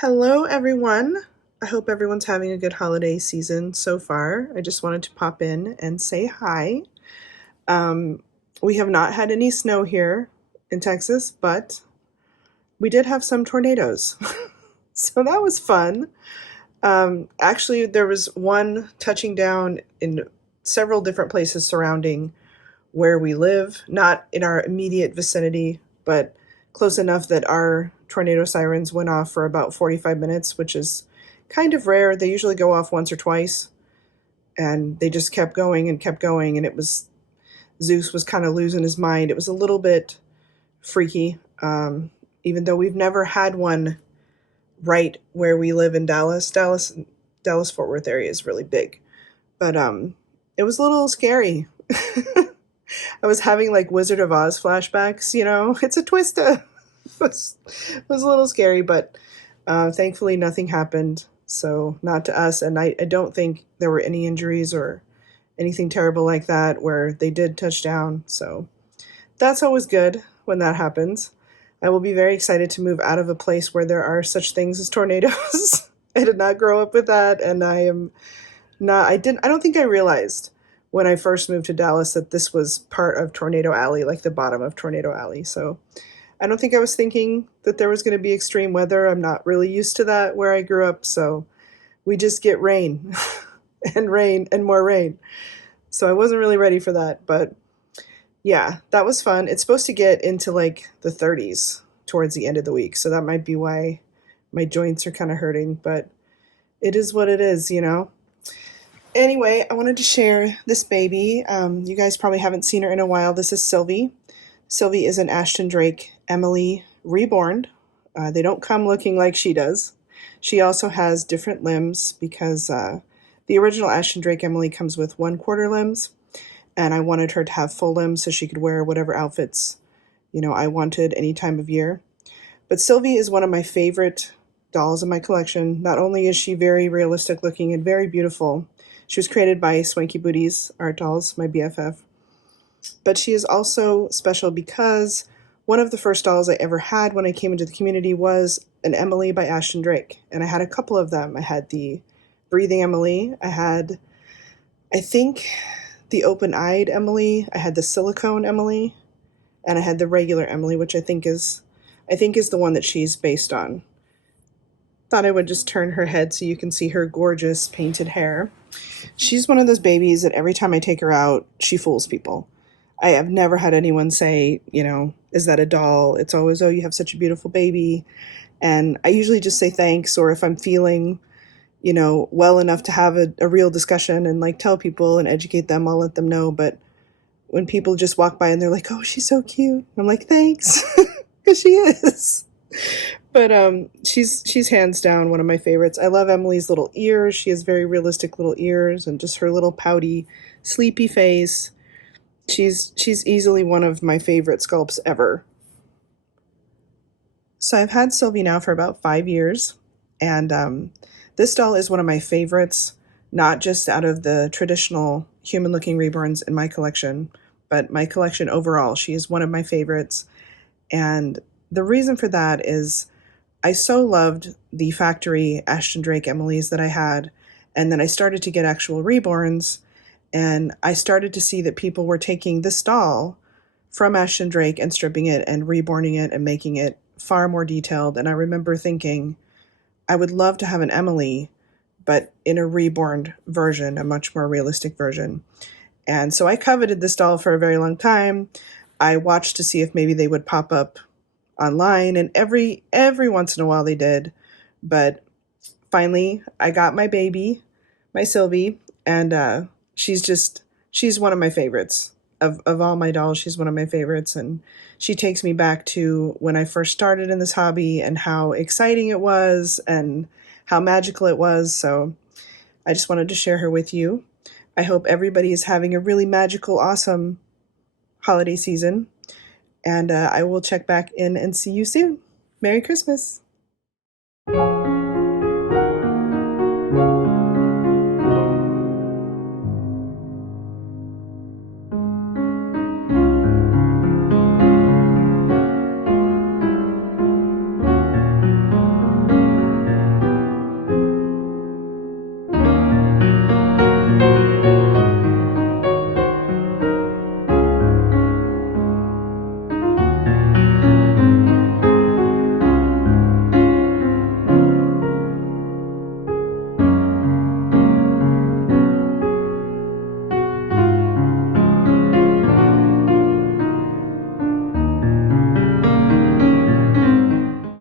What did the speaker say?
Hello, everyone. I hope everyone's having a good holiday season so far. I just wanted to pop in and say hi. Um, we have not had any snow here in Texas, but we did have some tornadoes. So that was fun. Actually, there was one touching down in several different places surrounding where we live, not in our immediate vicinity, but close enough that our tornado sirens went off for about 45 minutes, which is kind of rare. They usually go off once or twice, and they just kept going and kept going, and it was Zeus was kind of losing his mind. It was a little bit freaky, even though we've never had one right where we live in Dallas. Dallas Fort Worth area is really big, but it was a little scary. I was having like Wizard of Oz flashbacks, it's a twista. It was a little scary, but thankfully nothing happened. So not to us, and I don't think there were any injuries or anything terrible like that where they did touch down. So that's always good when that happens. I will be very excited to move out of a place where there are such things as tornadoes. I did not grow up with that, and I am not. I don't think I realized when I first moved to Dallas that this was part of Tornado Alley, like the bottom of Tornado Alley. So I don't think I was thinking that there was going to be extreme weather. I'm not really used to that where I grew up. So we just get rain and rain and more rain. So I wasn't really ready for that. But yeah, that was fun. It's supposed to get into like the 30s towards the end of the week. So that might be why my joints are kind of hurting. But it is what it is. Anyway, I wanted to share this baby. You guys probably haven't seen her in a while. This is Sylvie. Sylvie is an Ashton Drake Emily reborned. They don't come looking like she does. She also has different limbs because the original Ashton Drake Emily comes with 1/4 limbs, and I wanted her to have full limbs so she could wear whatever outfits, I wanted any time of year. But Sylvie is one of my favorite dolls in my collection. Not only is she very realistic looking and very beautiful, she was created by Swanky Booties Art Dolls, my BFF. But she is also special because one of the first dolls I ever had when I came into the community was an Emily by Ashton Drake. And I had a couple of them. I had the breathing Emily. I had, I think, the open-eyed Emily. I had the silicone Emily. And I had the regular Emily, which I think is the one that she's based on. Thought I would just turn her head so you can see her gorgeous painted hair. She's one of those babies that every time I take her out, she fools people. I have never had anyone say, is that a doll? It's always, oh, you have such a beautiful baby. And I usually just say thanks, or if I'm feeling, well enough to have a real discussion and like tell people and educate them, I'll let them know. But when people just walk by and they're like, oh, she's so cute, I'm like, thanks, because she is. But she's hands down one of my favorites. I love Emily's little ears. She has very realistic little ears and just her little pouty, sleepy face. She's easily one of my favorite sculpts ever. So I've had Sylvie now for about 5 years, and this doll is one of my favorites, not just out of the traditional human-looking reborns in my collection, but my collection overall. She is one of my favorites, and the reason for that is I so loved the factory Ashton Drake Emily's that I had, and then I started to get actual reborns, and I started to see that people were taking this doll from Ashton Drake and stripping it and reborning it and making it far more detailed. And I remember thinking, I would love to have an Emily, but in a reborn version, a much more realistic version. And so I coveted this doll for a very long time. I watched to see if maybe they would pop up online, and every once in a while they did. But finally, I got my baby, my Sylvie, and she's one of my favorites. Of all my dolls, she's one of my favorites, and she takes me back to when I first started in this hobby and how exciting it was and how magical it was. So I just wanted to share her with you. I hope everybody is having a really magical, awesome holiday season, and I will check back in and see you soon. Merry Christmas!